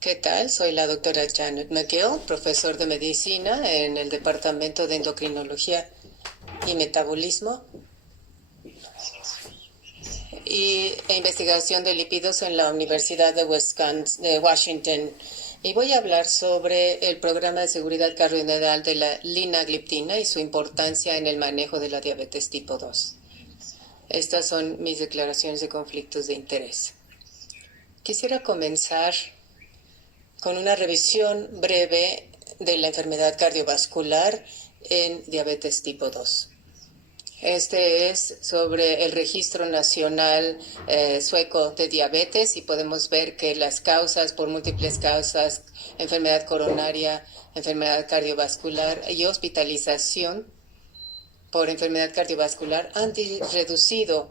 ¿Qué tal? Soy la doctora Janet McGill, profesor de medicina en el Departamento de Endocrinología y Metabolismo e investigación de lípidos en la Universidad de Washington. Y voy a hablar sobre el programa de seguridad cardiovascular de la linagliptina y su importancia en el manejo de la diabetes tipo 2. Estas son mis declaraciones de conflictos de interés. Quisiera comenzar con una revisión breve de la enfermedad cardiovascular en diabetes tipo 2. Este es sobre el Registro Nacional Sueco de Diabetes y podemos ver que las causas, por múltiples causas, enfermedad coronaria, enfermedad cardiovascular y hospitalización por enfermedad cardiovascular han reducido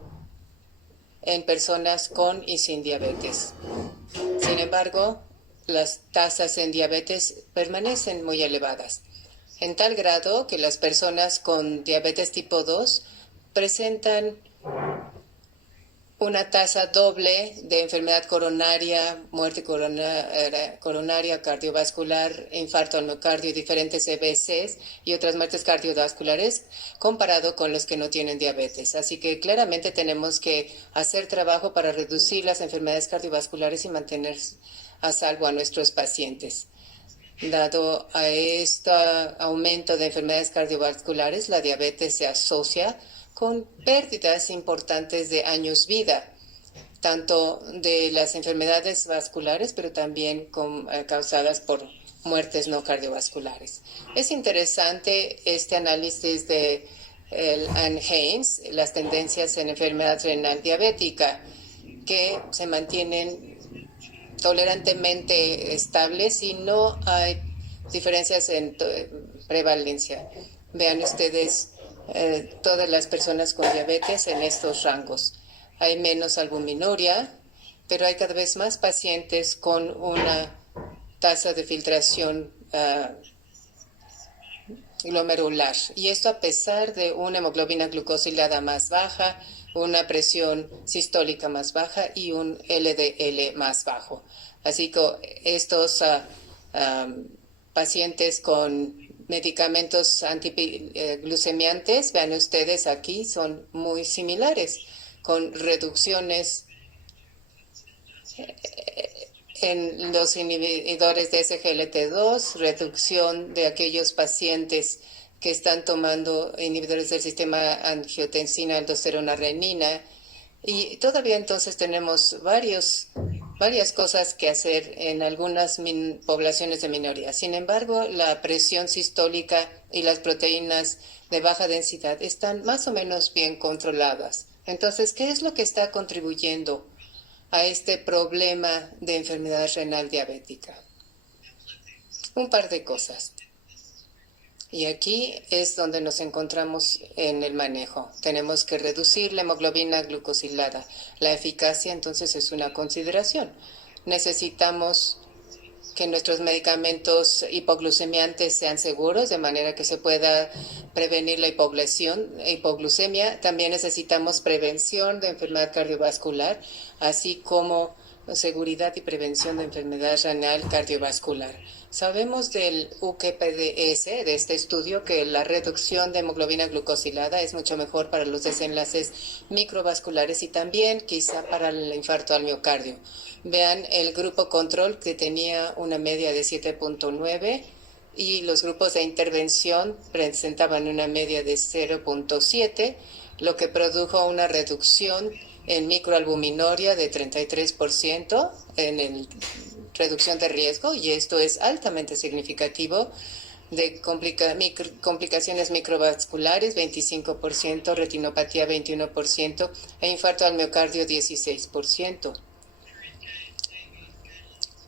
en personas con y sin diabetes. Sin embargo, las tasas en diabetes permanecen muy elevadas, en tal grado que las personas con diabetes tipo 2 presentan una tasa doble de enfermedad coronaria, muerte coronaria, cardiovascular, infarto al miocardio, diferentes EBCs y otras muertes cardiovasculares comparado con los que no tienen diabetes. Así que claramente tenemos que hacer trabajo para reducir las enfermedades cardiovasculares y mantener a salvo a nuestros pacientes. Dado a este aumento de enfermedades cardiovasculares, la diabetes se asocia con pérdidas importantes de años vida, tanto de las enfermedades vasculares, pero también causadas por muertes no cardiovasculares. Es interesante este análisis de Anne Haynes, las tendencias en enfermedad renal diabética, que se mantienen tolerantemente estables y no hay diferencias en prevalencia. Vean ustedes todas las personas con diabetes en estos rangos. Hay menos albuminuria, pero hay cada vez más pacientes con una tasa de filtración glomerular. Y esto a pesar de una hemoglobina glucosilada más baja, una presión sistólica más baja y un LDL más bajo. Así que estos pacientes con medicamentos antiglucemiantes, vean ustedes aquí, son muy similares, con reducciones en los inhibidores de SGLT2, reducción de aquellos pacientes que están tomando inhibidores del sistema angiotensina, aldosterona, renina. Y todavía entonces tenemos varias cosas que hacer en algunas poblaciones de minoría. Sin embargo, la presión sistólica y las proteínas de baja densidad están más o menos bien controladas. Entonces, ¿qué es lo que está contribuyendo a este problema de enfermedad renal diabética? Un par de cosas. Y aquí es donde nos encontramos en el manejo. Tenemos que reducir la hemoglobina glucosilada. La eficacia entonces es una consideración. Necesitamos que nuestros medicamentos hipoglucemiantes sean seguros, de manera que se pueda prevenir la hipoglucemia. También necesitamos prevención de enfermedad cardiovascular, así como seguridad y prevención de enfermedad renal cardiovascular. Sabemos del UKPDS, de este estudio, que la reducción de hemoglobina glucosilada es mucho mejor para los desenlaces microvasculares y también quizá para el infarto al miocardio. Vean el grupo control que tenía una media de 7.9 y los grupos de intervención presentaban una media de 0.7, lo que produjo una reducción en microalbuminoria de 33% en el reducción de riesgo, y esto es altamente significativo, de complicaciones microvasculares 25%, retinopatía 21% e infarto al miocardio 16%.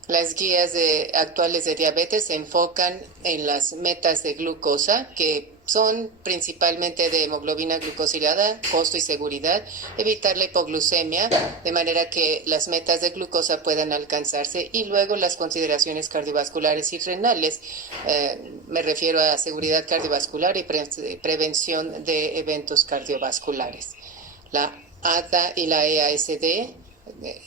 Las guías actuales de diabetes se enfocan en las metas de glucosa, que son principalmente de hemoglobina glucosilada, costo y seguridad, evitar la hipoglucemia, de manera que las metas de glucosa puedan alcanzarse, y luego las consideraciones cardiovasculares y renales. Me refiero a seguridad cardiovascular y prevención de eventos cardiovasculares. La ADA y la EASD,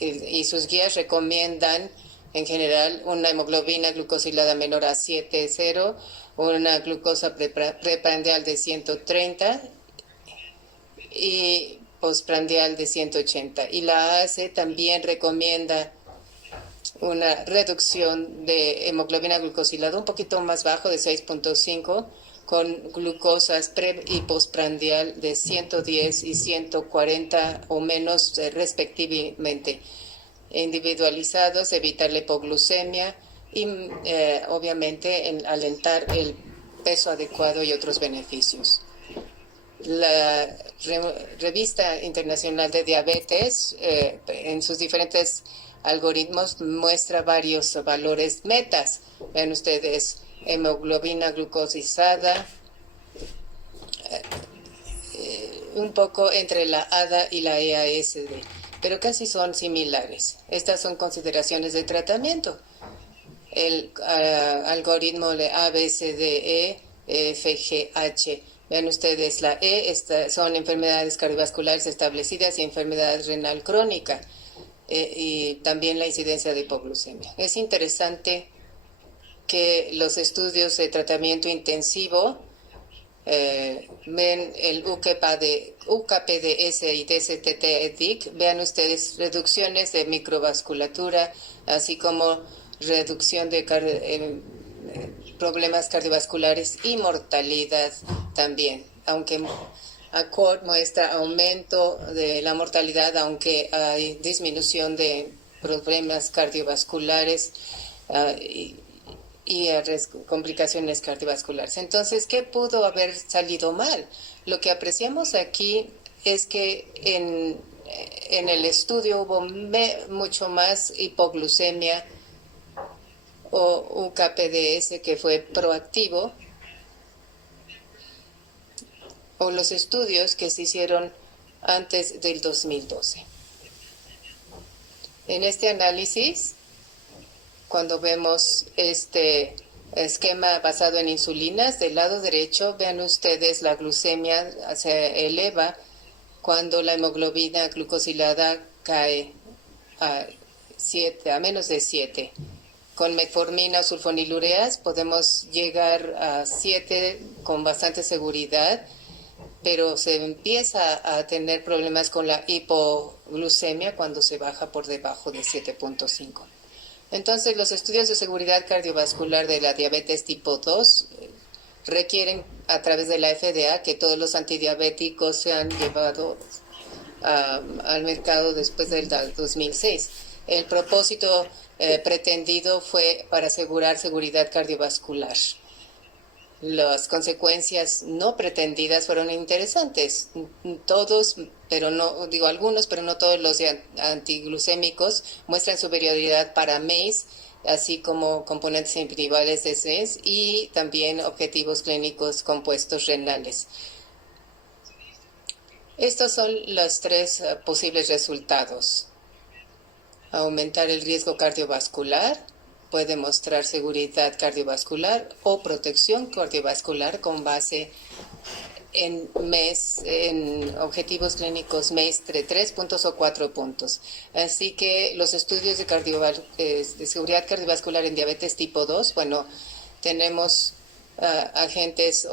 y sus guías recomiendan en general una hemoglobina glucosilada menor a 7,0, una glucosa preprandial de 130 y postprandial de 180. Y la AACE también recomienda una reducción de hemoglobina glucosilada un poquito más bajo, de 6,5, con glucosas pre y postprandial de 110 y 140 o menos respectivamente, individualizados, evitar la hipoglucemia y obviamente alentar el peso adecuado y otros beneficios. La Revista Internacional de Diabetes, en sus diferentes algoritmos, muestra varios valores metas. Vean ustedes, hemoglobina glucosizada, un poco entre la ADA y la EASD, pero casi son similares. Estas son consideraciones de tratamiento. El algoritmo de ABCDE, FGH. Vean ustedes, la E son enfermedades cardiovasculares establecidas y enfermedad renal crónica, y también la incidencia de hipoglucemia. Es interesante que los estudios de tratamiento intensivo ven el UKPDS y DSTT-EDIC, vean ustedes reducciones de microvasculatura, así como reducción de problemas cardiovasculares y mortalidad también, aunque ACCORD muestra aumento de la mortalidad, aunque hay disminución de problemas cardiovasculares y complicaciones cardiovasculares. Entonces, ¿qué pudo haber salido mal? Lo que apreciamos aquí es que en el estudio hubo mucho más hipoglucemia o UKPDS que fue proactivo, o los estudios que se hicieron antes del 2012. En este análisis, cuando vemos este esquema basado en insulinas, del lado derecho, vean ustedes la glucemia se eleva cuando la hemoglobina glucosilada cae a menos de 7. Con metformina o sulfonilureas podemos llegar a 7 con bastante seguridad, pero se empieza a tener problemas con la hipoglucemia cuando se baja por debajo de 7,5. Entonces, los estudios de seguridad cardiovascular de la diabetes tipo 2 requieren, a través de la FDA, que todos los antidiabéticos sean llevados al mercado después del 2006. El propósito pretendido fue para asegurar seguridad cardiovascular. Las consecuencias no pretendidas fueron interesantes. Todos, pero no, digo algunos, pero no todos los antiglucémicos muestran superioridad para MACE, así como componentes individuales de SES y también objetivos clínicos compuestos renales. Estos son los tres posibles resultados. Aumentar el riesgo cardiovascular, puede mostrar seguridad cardiovascular o protección cardiovascular con base en objetivos clínicos MACE de 3 puntos o 4 puntos. Así que los estudios de seguridad cardiovascular en diabetes tipo 2, bueno, tenemos agentes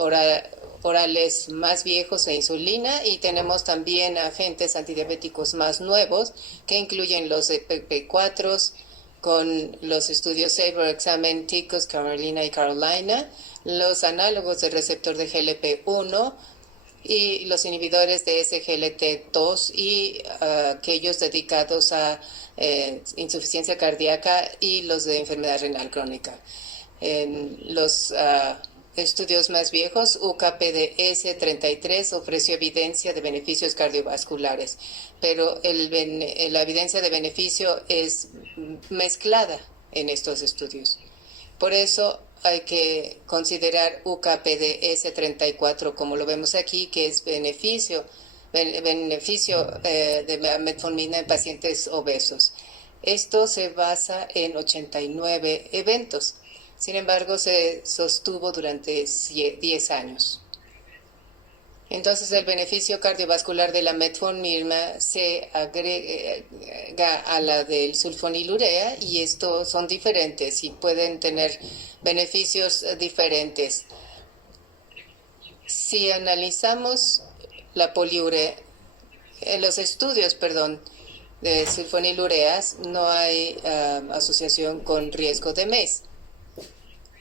orales más viejos e insulina, y tenemos también agentes antidiabéticos más nuevos que incluyen los PP4, con los estudios SABRE, Examen, TICOS, Carolina y Carolina, los análogos del receptor de GLP-1 y los inhibidores de SGLT2 y aquellos dedicados a insuficiencia cardíaca y los de enfermedad renal crónica. En los estudios más viejos, UKPDS 33 ofreció evidencia de beneficios cardiovasculares, pero la evidencia de beneficio es mezclada en estos estudios. Por eso hay que considerar UKPDS 34, como lo vemos aquí, que es beneficio de metformina en pacientes obesos. Esto se basa en 89 eventos. Sin embargo, se sostuvo durante 10 años. Entonces, el beneficio cardiovascular de la metformina se agrega a la del sulfonilurea y estos son diferentes y pueden tener beneficios diferentes. Si analizamos la poliurea, en los estudios, de sulfonilureas, no hay asociación con riesgo de MES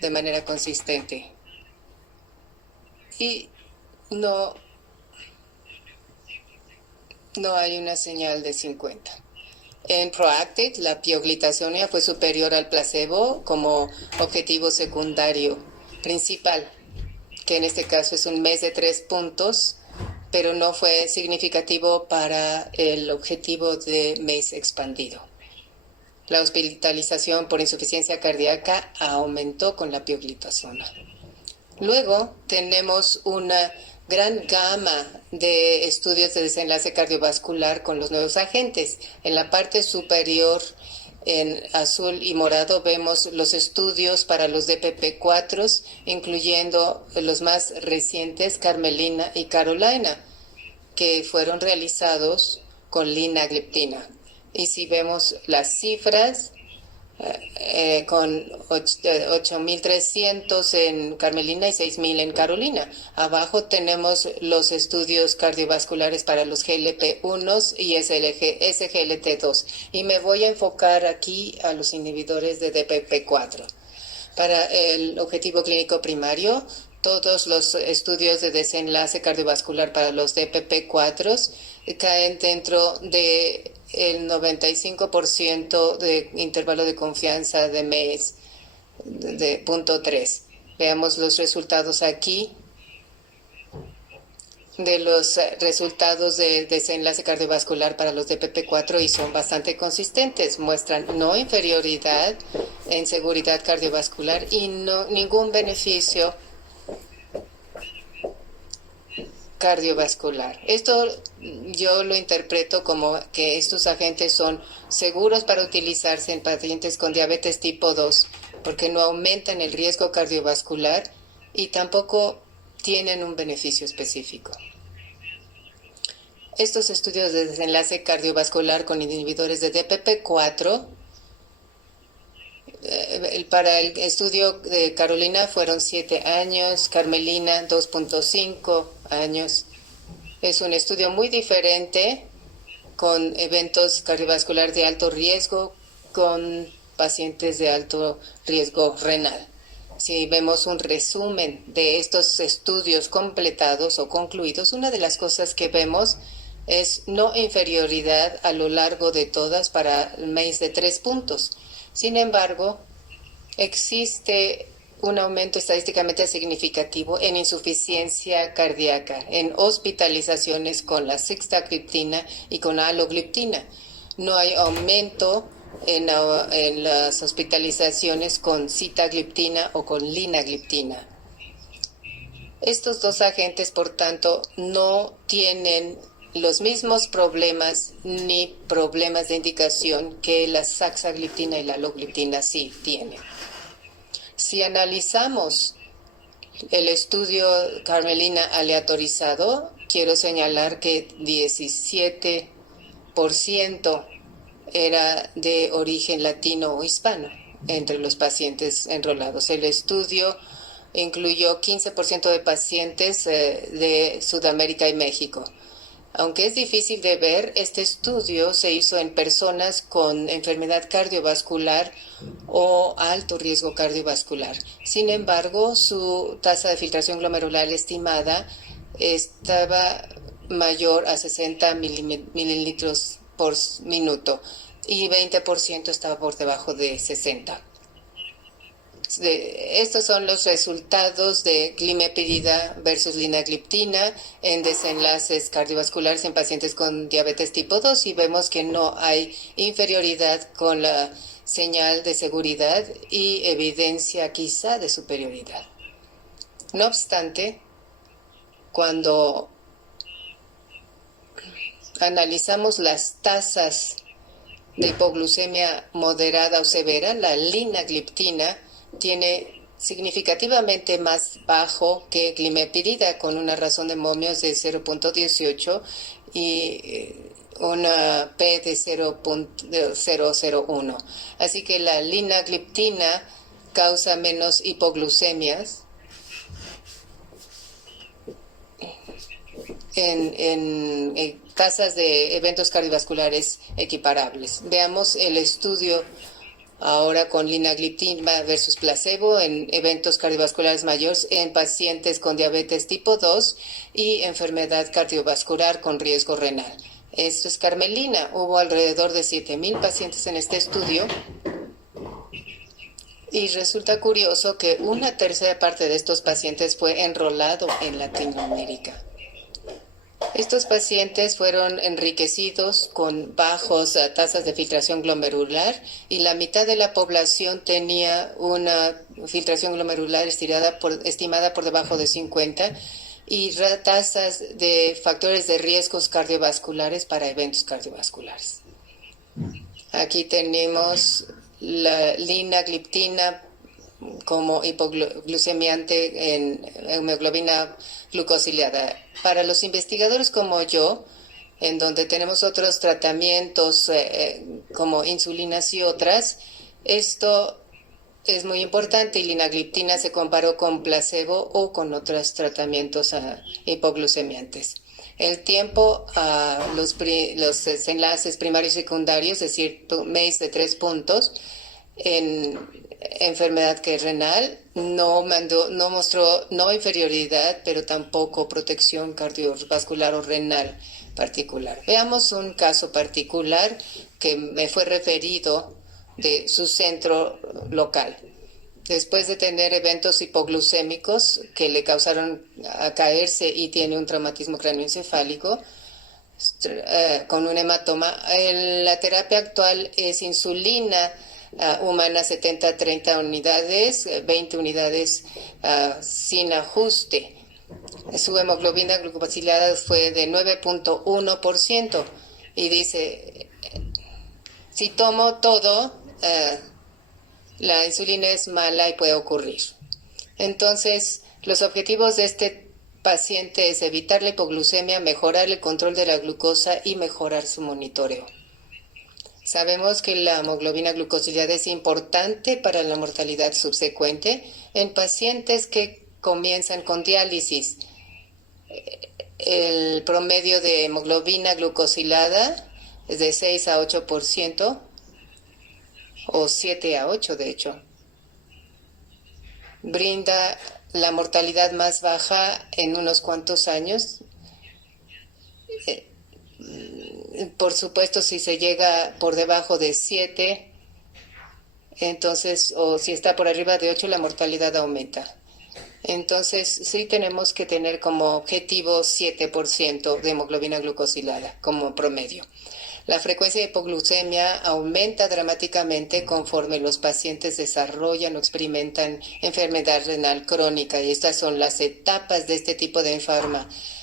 de manera consistente. Y no hay una señal de 50. En PROACTIVE, la pioglitazona fue superior al placebo como objetivo secundario principal, que en este caso es un MES de 3 puntos, pero no fue significativo para el objetivo de MES expandido. La hospitalización por insuficiencia cardíaca aumentó con la pioglitazona. Luego tenemos una gran gama de estudios de desenlace cardiovascular con los nuevos agentes. En la parte superior, en azul y morado, vemos los estudios para los DPP-4, incluyendo los más recientes, Carmelina y Carolina, que fueron realizados con linagliptina. Y si vemos las cifras, con 8.300 en Carmelina y 6.000 en Carolina. Abajo tenemos los estudios cardiovasculares para los GLP-1 y SGLT2. Y me voy a enfocar aquí a los inhibidores de DPP-4. Para el objetivo clínico primario, todos los estudios de desenlace cardiovascular para los DPP-4 caen dentro de el 95% de intervalo de confianza de MES de 0.3. Veamos los resultados aquí de los resultados de desenlace cardiovascular para los DPP-4 y son bastante consistentes. Muestran no inferioridad en seguridad cardiovascular y ningún beneficio cardiovascular. Esto yo lo interpreto como que estos agentes son seguros para utilizarse en pacientes con diabetes tipo 2 porque no aumentan el riesgo cardiovascular y tampoco tienen un beneficio específico. Estos estudios de desenlace cardiovascular con inhibidores de DPP-4 para el estudio de Carolina fueron 7 años, Carmelina 2.5 años. Es un estudio muy diferente con eventos cardiovasculares de alto riesgo con pacientes de alto riesgo renal. Si vemos un resumen de estos estudios completados o concluidos, una de las cosas que vemos es no inferioridad a lo largo de todas para el MES de 3 puntos. Sin embargo, existe un aumento estadísticamente significativo en insuficiencia cardíaca, en hospitalizaciones con la sitagliptina y con alogliptina. No hay aumento en las hospitalizaciones con sitagliptina o con linagliptina. Estos dos agentes, por tanto, no tienen los mismos problemas ni problemas de indicación que la saxagliptina y la alogliptina sí tienen. Si analizamos el estudio Carmelina aleatorizado, quiero señalar que 17% era de origen latino o hispano entre los pacientes enrolados. El estudio incluyó 15% de pacientes de Sudamérica y México. Aunque es difícil de ver, este estudio se hizo en personas con enfermedad cardiovascular o alto riesgo cardiovascular. Sin embargo, su tasa de filtración glomerular estimada estaba mayor a 60 mililitros por minuto y 20% estaba por debajo de 60. Estos son los resultados de glimepirida versus linagliptina en desenlaces cardiovasculares en pacientes con diabetes tipo 2 y vemos que no hay inferioridad con la señal de seguridad y evidencia quizá de superioridad. No obstante, cuando analizamos las tasas de hipoglucemia moderada o severa, la linagliptina tiene significativamente más bajo que glimepirida, con una razón de momios de 0.18 y una P de 0.001. Así que la linagliptina causa menos hipoglucemias en tasas de eventos cardiovasculares equiparables. Veamos el estudio ahora con linagliptina versus placebo en eventos cardiovasculares mayores en pacientes con diabetes tipo 2 y enfermedad cardiovascular con riesgo renal. Esto es Carmelina. Hubo alrededor de 7,000 pacientes en este estudio y resulta curioso que una tercera parte de estos pacientes fue enrolado en Latinoamérica. Estos pacientes fueron enriquecidos con bajos tasas de filtración glomerular y la mitad de la población tenía una filtración glomerular estimada por debajo de 50 y tasas de factores de riesgos cardiovasculares para eventos cardiovasculares. Aquí tenemos la linagliptina como hipoglucemiante en hemoglobina glucosilada. Para los investigadores como yo, en donde tenemos otros tratamientos como insulinas y otras, esto es muy importante y linagliptina se comparó con placebo o con otros tratamientos hipoglucemiantes. El tiempo a los enlaces primarios y secundarios, es decir, MACE de 3 puntos, en enfermedad renal no mostró no inferioridad, pero tampoco protección cardiovascular o renal particular. Veamos un caso particular que me fue referido de su centro local. Después de tener eventos hipoglucémicos que le causaron a caerse y tiene un traumatismo cráneoencefálico con un hematoma, la terapia actual es insulina humana 70-30 unidades, 20 unidades sin ajuste. Su hemoglobina glucosilada fue de 9.1% y dice, si tomo todo, la insulina es mala y puede ocurrir. Entonces, los objetivos de este paciente es evitar la hipoglucemia, mejorar el control de la glucosa y mejorar su monitoreo. Sabemos que la hemoglobina glucosilada es importante para la mortalidad subsecuente en pacientes que comienzan con diálisis. El promedio de hemoglobina glucosilada es de 6 a 8%, o 7 a 8 de hecho. Brinda la mortalidad más baja en unos cuantos años. Por supuesto, si se llega por debajo de 7, entonces, o si está por arriba de 8, la mortalidad aumenta. Entonces, sí tenemos que tener como objetivo 7% de hemoglobina glucosilada como promedio. La frecuencia de hipoglucemia aumenta dramáticamente conforme los pacientes desarrollan o experimentan enfermedad renal crónica, y estas son las etapas de este tipo de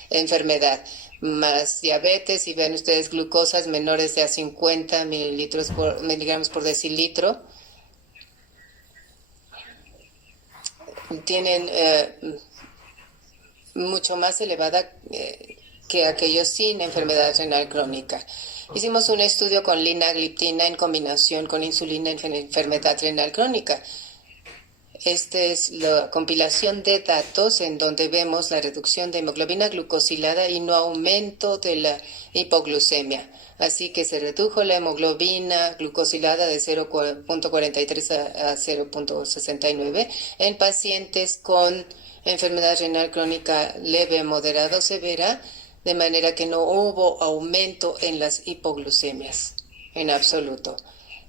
enfermedad. Más diabetes, y ven ustedes glucosas menores de a 50 miligramos por decilitro. Tienen mucho más elevada que aquellos sin enfermedad renal crónica. Hicimos un estudio con linagliptina en combinación con insulina en enfermedad renal crónica. Esta es la compilación de datos en donde vemos la reducción de hemoglobina glucosilada y no aumento de la hipoglucemia. Así que se redujo la hemoglobina glucosilada de 0.43 a 0.69 en pacientes con enfermedad renal crónica leve, moderada o severa, de manera que no hubo aumento en las hipoglucemias en absoluto.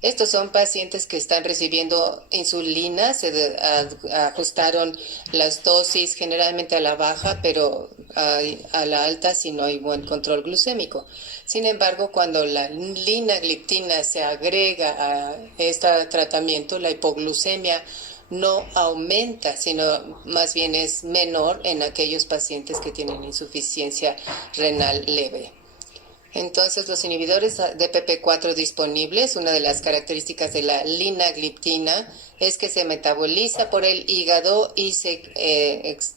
Estos son pacientes que están recibiendo insulina, se ajustaron las dosis generalmente a la baja, pero a la alta si no hay buen control glucémico. Sin embargo, cuando la linagliptina se agrega a este tratamiento, la hipoglucemia no aumenta, sino más bien es menor en aquellos pacientes que tienen insuficiencia renal leve. Entonces, los inhibidores de PP4 disponibles, una de las características de la linagliptina es que se metaboliza por el hígado y se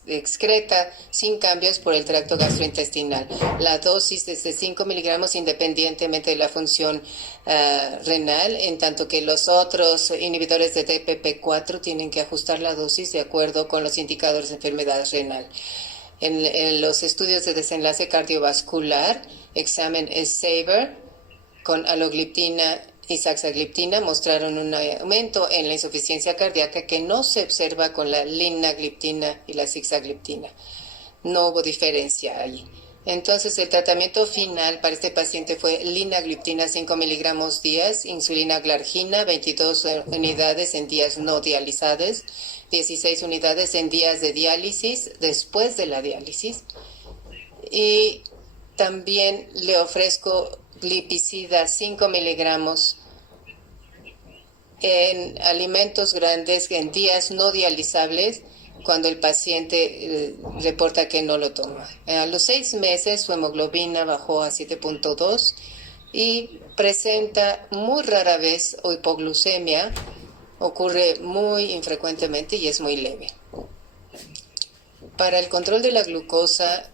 excreta sin cambios por el tracto gastrointestinal. La dosis es de 5 miligramos independientemente de la función renal, en tanto que los otros inhibidores de DPP4 tienen que ajustar la dosis de acuerdo con los indicadores de enfermedad renal. En los estudios de desenlace cardiovascular, examen SAVOR con alogliptina y saxagliptina mostraron un aumento en la insuficiencia cardíaca que no se observa con la linagliptina y la sitagliptina. No hubo diferencia ahí. Entonces, el tratamiento final para este paciente fue linagliptina 5 miligramos días, insulina glargina 22 unidades en días no dializados, 16 unidades en días de diálisis después de la diálisis. Y también le ofrezco glipizida 5 miligramos en alimentos grandes en días no dializables cuando el paciente reporta que no lo toma. A los 6 meses su hemoglobina bajó a 7.2 y presenta muy rara vez hipoglucemia, ocurre muy infrecuentemente y es muy leve. Para el control de la glucosa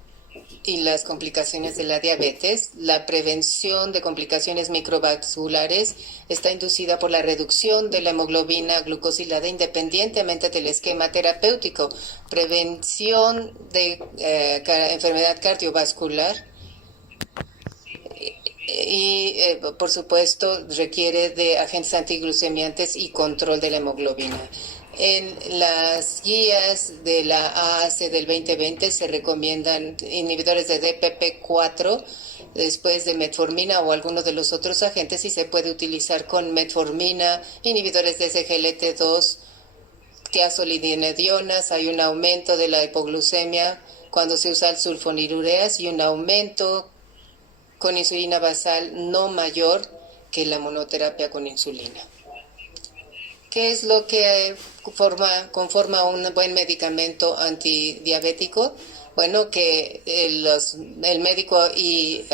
y las complicaciones de la diabetes, la prevención de complicaciones microvasculares está inducida por la reducción de la hemoglobina glucosilada independientemente del esquema terapéutico. Prevención de enfermedad cardiovascular y, por supuesto, requiere de agentes antiglucemiantes y control de la hemoglobina. En las guías de la AAC del 2020 se recomiendan inhibidores de DPP4 después de metformina o alguno de los otros agentes y se puede utilizar con metformina, inhibidores de SGLT2, tiazolidinedionas. Hay un aumento de la hipoglucemia cuando se usa el sulfonilureas y un aumento con insulina basal no mayor que la monoterapia con insulina. ¿Qué es lo que conforma un buen medicamento antidiabético? Bueno, que el médico y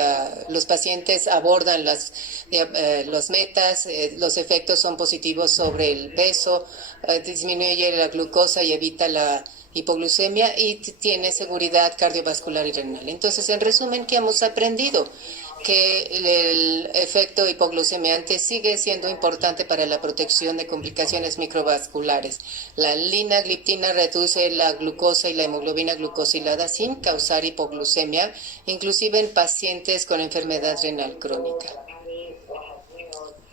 los pacientes abordan los metas, los efectos son positivos sobre el peso, disminuye la glucosa y evita la hipoglucemia y tiene seguridad cardiovascular y renal. Entonces, en resumen, ¿qué hemos aprendido? Que el efecto hipoglucemiante sigue siendo importante para la protección de complicaciones microvasculares. La linagliptina reduce la glucosa y la hemoglobina glucosilada sin causar hipoglucemia, inclusive en pacientes con enfermedad renal crónica.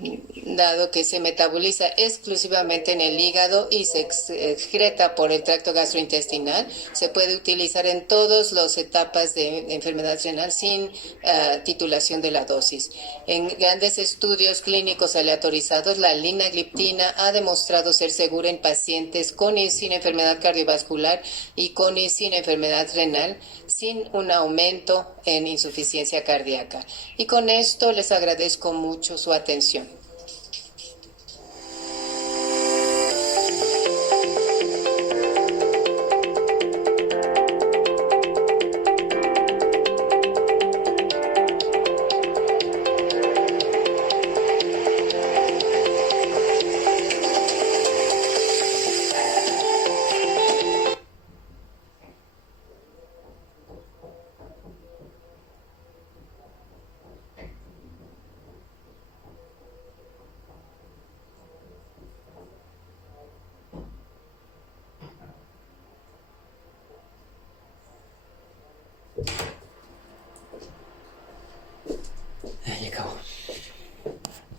Dado que se metaboliza exclusivamente en el hígado y se excreta por el tracto gastrointestinal, se puede utilizar en todas las etapas de enfermedad renal sin titulación de la dosis. En grandes estudios clínicos aleatorizados, la linagliptina ha demostrado ser segura en pacientes con y sin enfermedad cardiovascular y con y sin enfermedad renal, sin un aumento en insuficiencia cardíaca. Y con esto les agradezco mucho su atención.